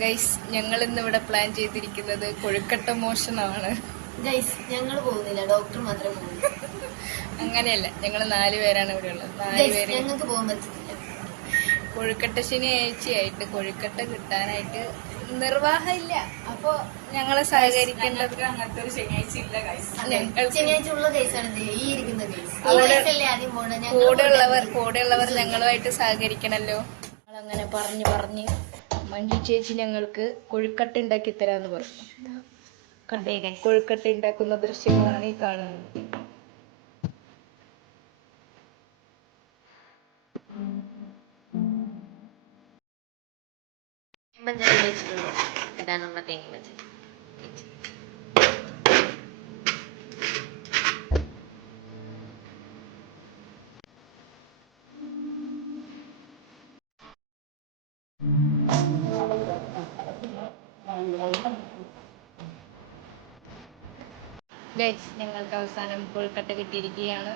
Guys, ഞങ്ങൾ ഇന്ന് ഇവിടെ പ്ലാൻ ചെയ്തിരിക്കുന്നത് കൊഴുക്കട്ട മോഷണമാണ്. ഗൈസ്, ഞങ്ങൾ പോകുന്നില്ല, ഡോക്ടർ മാത്രമേ പോകുന്നു. അങ്ങനെയല്ല, ഞങ്ങൾ 4 പേരാണ് ഇവിടെ ഉള്ളത്. 4 പേര് ഞങ്ങൾക്ക് പോകാൻ പറ്റത്തില്ല. കൊഴുക്കട്ട ശനിയാഴ്ചയായിട്ട് കൊഴുക്കട്ട കിട്ടാനായിട്ട് നിർവാഹമില്ല. അപ്പൊ ഞങ്ങളെ സഹകരിക്കേണ്ടത് അങ്ങനത്തെ ഒരു ശനിയാഴ്ച ഇല്ല ഗൈസ്. ശനിയാഴ്ച ഉള്ള കേസാണ് ഈ ഇരിക്കുന്ന കേസ്. കൂടെയുള്ളവർ ഞങ്ങളുമായിട്ട് സഹകരിക്കണല്ലോ. ഞങ്ങളങ്ങനെ പറഞ്ഞ് മഞ്ജു ചേച്ചി ഞങ്ങൾക്ക് കൊഴുക്കട്ട ഉണ്ടാക്കി തരാന്ന് പറഞ്ഞു. കൊഴുക്കട്ട ഉണ്ടാക്കുന്ന ദൃശ്യങ്ങളാണ് ഈ കാണുന്നത്. ഇതാണ് നമ്മുടെ തേങ്ങ മഞ്ചാടി. ഗൈസ്, ഞങ്ങൾക്ക് അവസാനം കൊഴുക്കട്ട കിട്ടിയിരിക്കുകയാണ്.